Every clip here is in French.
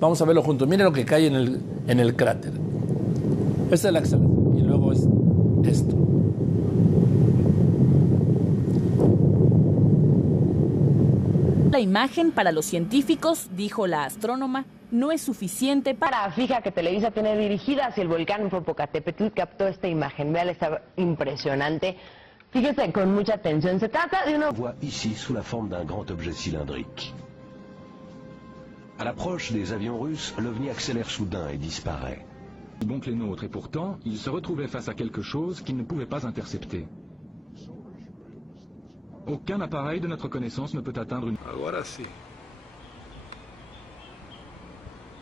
Vamos a verlo juntos. Miren lo que cae en el cráter. Esta es la exhalación y luego es esto. La imagen para los científicos, dijo la astrónoma, no es suficiente para... Fija que Televisa tiene dirigida hacia el volcán Popocatépetl, captó esta imagen. Vean, está impresionante. Fíjese con mucha atención. Se trata de una... On voit ici sous la forme d'un grand objet cylindrique. À l'approche des avions russes, l'OVNI accélère soudain et disparaît. Bon que les nôtres, et pourtant, ils se retrouvaient face à quelque chose qu'ils ne pouvaient pas intercepter. Aucun appareil de notre connaissance ne peut atteindre une... Agora sim.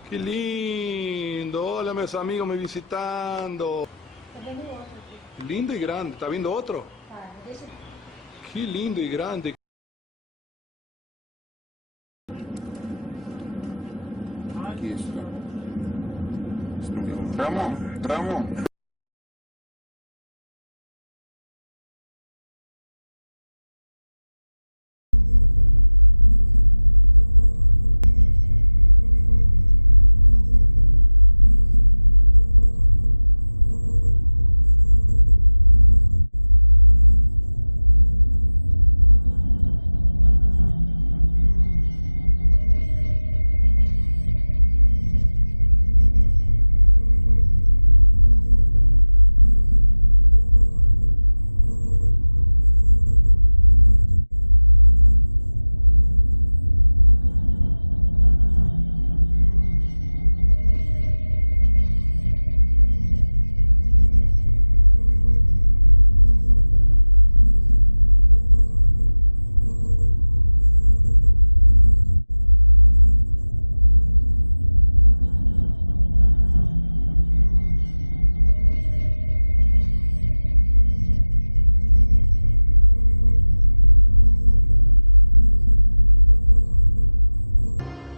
Que lindo! Olha meus amigos me visitando. Lindo e grande. Tá vindo outro? Que lindo e grande. Tramo.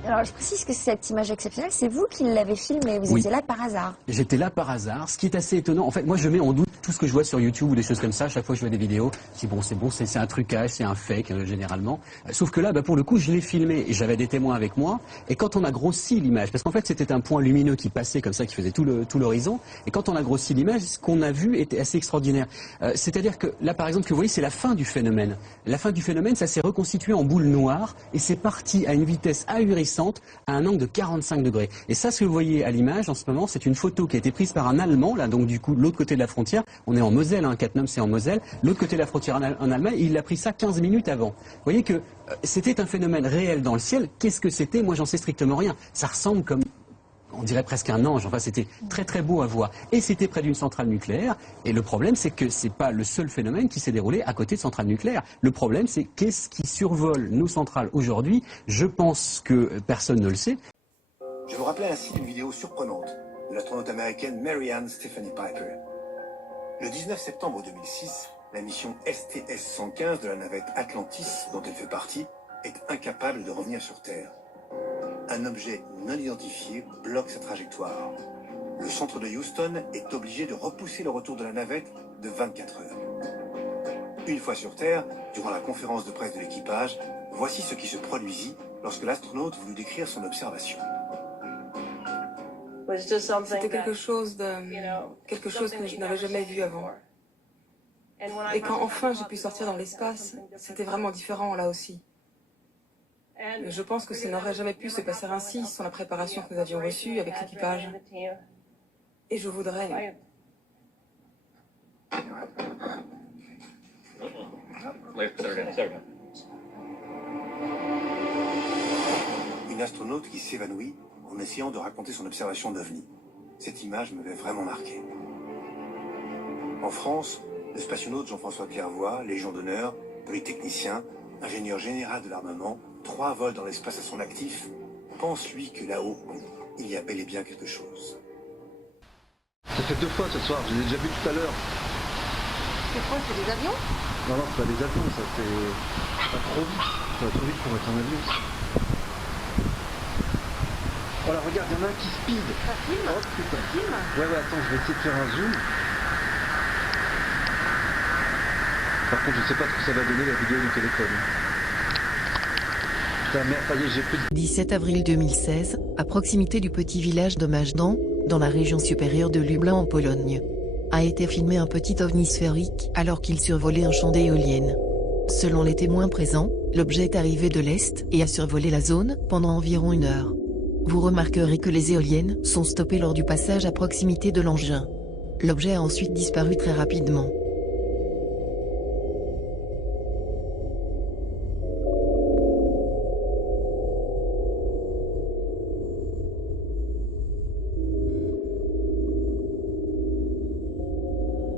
Alors je précise que cette image exceptionnelle, c'est vous qui l'avez filmée, vous étiez là par hasard. J'étais là par hasard, ce qui est assez étonnant. En fait, moi je mets en doute tout ce que je vois sur YouTube ou des choses comme ça. À chaque fois que je vois des vidéos, je dis bon, c'est un trucage, c'est un fake généralement. Sauf que là, pour le coup, je l'ai filmé et j'avais des témoins avec moi. Et quand on a grossi l'image, parce qu'en fait c'était un point lumineux qui passait comme ça, qui faisait tout l'horizon. Et quand on a grossi l'image, ce qu'on a vu était assez extraordinaire. C'est-à-dire que là, par exemple, que vous voyez, c'est la fin du phénomène. La fin du phénomène, ça s'est reconstitué en boule noire et c'est parti à une vitesse ahurissante, à un angle de 45 degrés. Et ça, ce que vous voyez à l'image en ce moment, c'est une photo qui a été prise par un Allemand, là, donc du coup, de l'autre côté de la frontière. On est en Moselle, hein, Cattenom, c'est en Moselle. L'autre côté de la frontière en Allemagne, il a pris ça 15 minutes avant. Vous voyez que c'était un phénomène réel dans le ciel. Qu'est-ce que c'était? Moi, j'en sais strictement rien. Ça ressemble comme... on dirait presque un ange, enfin c'était très très beau à voir. Et c'était près d'une centrale nucléaire, et le problème c'est que c'est pas le seul phénomène qui s'est déroulé à côté de centrales nucléaires. Le problème c'est qu'est-ce qui survole nos centrales aujourd'hui? Je pense que personne ne le sait. Je vous rappelais ainsi d'une vidéo surprenante de l'astronaute américaine Mary Ann Stephanie Piper. Le 19 septembre 2006, la mission STS-115 de la navette Atlantis, dont elle fait partie, est incapable de revenir sur Terre. Un objet non identifié bloque sa trajectoire. Le centre de Houston est obligé de repousser le retour de la navette de 24 heures. Une fois sur Terre, durant la conférence de presse de l'équipage, voici ce qui se produisit lorsque l'astronaute voulut décrire son observation. C'était quelque chose que je n'avais jamais vu avant. Et quand enfin j'ai pu sortir dans l'espace, c'était vraiment différent là aussi. Mais je pense que ça n'aurait jamais pu se passer ainsi sans la préparation que nous avions reçue avec l'équipage. Et je voudrais... Une astronaute qui s'évanouit en essayant de raconter son observation d'OVNI. Cette image m'avait vraiment marqué. En France, le spationaute Jean-François Clairvoy, Légion d'honneur, polytechnicien, ingénieur général de l'armement, 3 vols dans l'espace à son actif, pense lui que là-haut, il y a bel et bien quelque chose. Ça fait 2 fois ce soir, je l'ai déjà vu tout à l'heure. C'est quoi, c'est des avions? Non, c'est pas des avions, ça fait pas trop vite. Ça va trop vite pour être un avion. Oh là, regarde, il y en a un qui speed. Ça filme? Oh putain. Ça filme? Ouais, attends, je vais essayer de faire un zoom. Par contre, je sais pas ce que ça va donner la vidéo du téléphone. Putain, merde, ça y est, j'ai plus de... 17 avril 2016, à proximité du petit village de Majdan, dans la région supérieure de Lublin en Pologne, a été filmé un petit ovni sphérique alors qu'il survolait un champ d'éoliennes. Selon les témoins présents, l'objet est arrivé de l'Est et a survolé la zone pendant environ 1 heure. Vous remarquerez que les éoliennes sont stoppées lors du passage à proximité de l'engin. L'objet a ensuite disparu très rapidement.